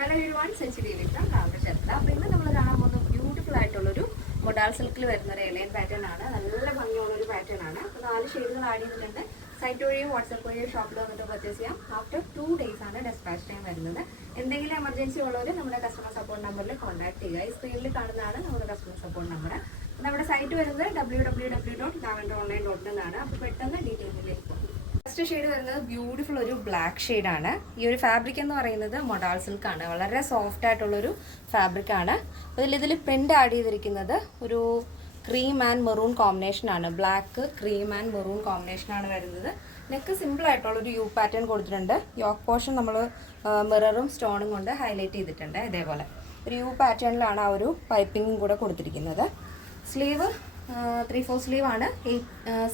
Hello everyone, century Vikram Ramachandra. അപ്പോൾ ഇന്ന് നമ്മൾ കാണാൻ പോകുന്ന ബ്യൂട്ടിഫുൾ ആയിട്ടുള്ളൊരു മൊഡാൾ സിൽക്കിൽ വരുന്ന ഒരു എലൈൻ പാറ്റേൺ ആണ്. നല്ല ഭംഗിയുള്ളൊരു പാറ്റേൺ ആണ്. അപ്പോൾ 4 ഷെയ്ഡുകൾ ആഡ് ചെയ്യുന്നുണ്ട്. സൈറ്റ് വഴിയോ വാട്സാപ്പ് വഴിയോ ഷോപ്പിൽ വന്നിട്ട് പർച്ചേസ് ചെയ്യാം. ആഫ്റ്റർ 2 days ആണ് ഡെസ്പാച്ച് ടൈം വരുന്നത്. എന്തെങ്കിലും എമർജൻസി ഉള്ളവർ നമ്മുടെ കസ്റ്റമർ സപ്പോർട്ട് നമ്പറിൽ കോൺടാക്ട് ചെയ്യുക. ഈ സ്ക്രീനിൽ കാണുന്നതാണ് നമ്മുടെ കസ്റ്റമർ സപ്പോർട്ട് നമ്പർ. നമ്മുടെ സൈറ്റ് വരുന്നത് www.lavender.online.in ആണ്. അപ്പോൾ പെട്ടെന്ന് ഡീറ്റെയിൽസിലേക്ക് പോകും. ഫസ്റ്റ് ഷെയ്ഡ് വരുന്നത് ബ്യൂട്ടിഫുൾ ഒരു ബ്ലാക്ക് ഷെയ്ഡാണ്. ഈ ഒരു ഫാബ്രിക് എന്ന് പറയുന്നത് മൊഡാൾ സിൽക്ക് ആണ്. വളരെ സോഫ്റ്റ് ആയിട്ടുള്ളൊരു ഫാബ്രിക് ആണ്. ഇതിൽ പ്രിന്റ് ആഡ് ചെയ്തിരിക്കുന്നത് ഒരു ക്രീം ആൻഡ് മെറൂൺ കോമ്പിനേഷനാണ്. ബ്ലാക്ക് ക്രീം ആൻഡ് മെറൂൺ കോമ്പിനേഷനാണ് വരുന്നത്. നെക്ക് സിമ്പിൾ ആയിട്ടുള്ളൊരു യു പാറ്റേൺ കൊടുത്തിട്ടുണ്ട്. യോക്ക് പോർഷൻ നമ്മൾ മിററും സ്റ്റോണും കൊണ്ട് ഹൈലൈറ്റ് ചെയ്തിട്ടുണ്ട്. ഇതേപോലെ ഒരു യു പാറ്റേണിലാണ് ആ ഒരു പൈപ്പിങ്ങും കൂടെ കൊടുത്തിരിക്കുന്നത്. സ്ലീവ് 3/4 സ്ലീവ് ആണ്.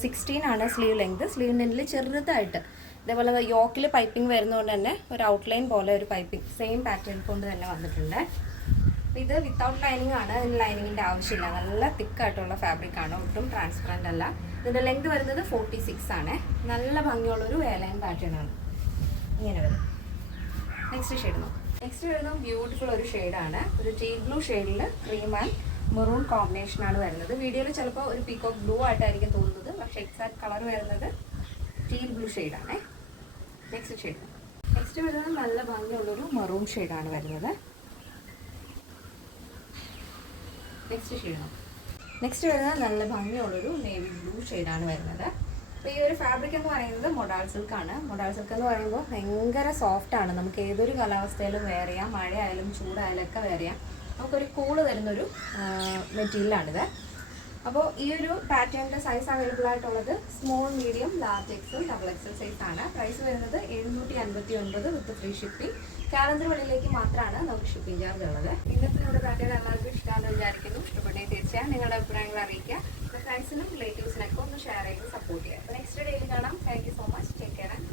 16 ആണ് സ്ലീവ് ലെങ്ത്. സ്ലീവ് ലെങ്തിൽ ചെറുതായിട്ട് ഇതേപോലെ യോക്കിൽ പൈപ്പിംഗ് വരുന്നതുകൊണ്ട് തന്നെ ഒരു ഔട്ട്ലൈൻ പോലെ ഒരു പൈപ്പിംഗ് സെയിം പാറ്റേൺ കൊണ്ട് തന്നെ വന്നിട്ടുണ്ട്. ഇത് വിത്തൗട്ട് ലൈനിങ് ആണ്. ഇതിന് ലൈനിങ്ങിൻ്റെ ആവശ്യമില്ല. നല്ല തിക്കായിട്ടുള്ള ഫാബ്രിക് ആണ്. ഒട്ടും ട്രാൻസ്പെറൻ്റ് അല്ല. ഇതിൻ്റെ ലെങ്ത് വരുന്നത് 46 ആണ്. നല്ല ഭംഗിയുള്ളൊരു എലൈൻ പാറ്റേൺ ആണ്. ഇങ്ങനെ വരും. നെക്സ്റ്റ് ഷെയ്ഡ് നോക്കാം. നെക്സ്റ്റ് വരുന്നത് ബ്യൂട്ടിഫുൾ ഒരു ഷെയ്ഡാണ്. ഒരു ടീ ബ്ലൂ ഷെയ്ഡിൽ ക്രീം ആൻഡ് മെറൂൺ കോമ്പിനേഷനാണ് വരുന്നത്. വീഡിയോയിൽ ചിലപ്പോൾ ഒരു പീക്കോക്ക് ബ്ലൂ ആയിട്ടായിരിക്കും തോന്നുന്നത്, പക്ഷേ എക്സാക്ട് കളർ വരുന്നത് ടീൽ ബ്ലൂ ഷെയ്ഡാണ്. നെക്സ്റ്റ് വരുന്നത് നല്ല ഭംഗിയുള്ളൊരു മെറൂൺ ഷെയ്ഡാണ് വരുന്നത്. നെക്സ്റ്റ് വരുന്നത് നല്ല ഭംഗിയുള്ളൊരു നേവി ബ്ലൂ ഷെയ്ഡാണ് വരുന്നത്. അപ്പോൾ ഈ ഒരു ഫാബ്രിക് എന്ന് പറയുന്നത് മൊഡാൾ സിൽക്ക് ആണ്. മൊഡാൾ സിൽക്ക് എന്ന് പറയുമ്പോൾ ഭയങ്കര സോഫ്റ്റാണ്. നമുക്ക് ഏതൊരു കാലാവസ്ഥയിലും വെയർ ചെയ്യാം. മഴയായാലും ചൂടായാലും ഒക്കെ വെയർ ചെയ്യാം. നമുക്കൊരു കൂള് തരുന്നൊരു മെറ്റീരിയലാണിത്. അപ്പോൾ ഈ ഒരു പാറ്റേണിൻ്റെ സൈസ് അവൈലബിൾ ആയിട്ടുള്ളത് small, medium, large XL, XXL size ആണ്. പ്രൈസ് വരുന്നത് 759 വിത്ത് ഫ്രീ ഷിപ്പിംഗ്. കാലന്തരവള്ളിയിലേക്ക് മാത്രമാണ് നമുക്ക് ഷിപ്പിംഗ് ചാർജ് ഉള്ളത്. ഇന്നത്തെ നമ്മുടെ പാറ്റേൺ എല്ലാവർക്കും ഇഷ്ടമാണെന്ന് വിചാരിക്കുന്നു. ഇഷ്ടപ്പെട്ടെങ്കിൽ തീർച്ചയായും നിങ്ങളുടെ അഭിപ്രായങ്ങൾ അറിയിക്കുക. ഫ്രണ്ട്സിനും റിലേറ്റീവ്സിനൊക്കെ ഒന്ന് ഷെയർ ചെയ്ത് സപ്പോർട്ട് ചെയ്യുക. അപ്പോൾ നെക്സ്റ്റ് ഡേയിൽ കാണാം. Thank you so much. Take care and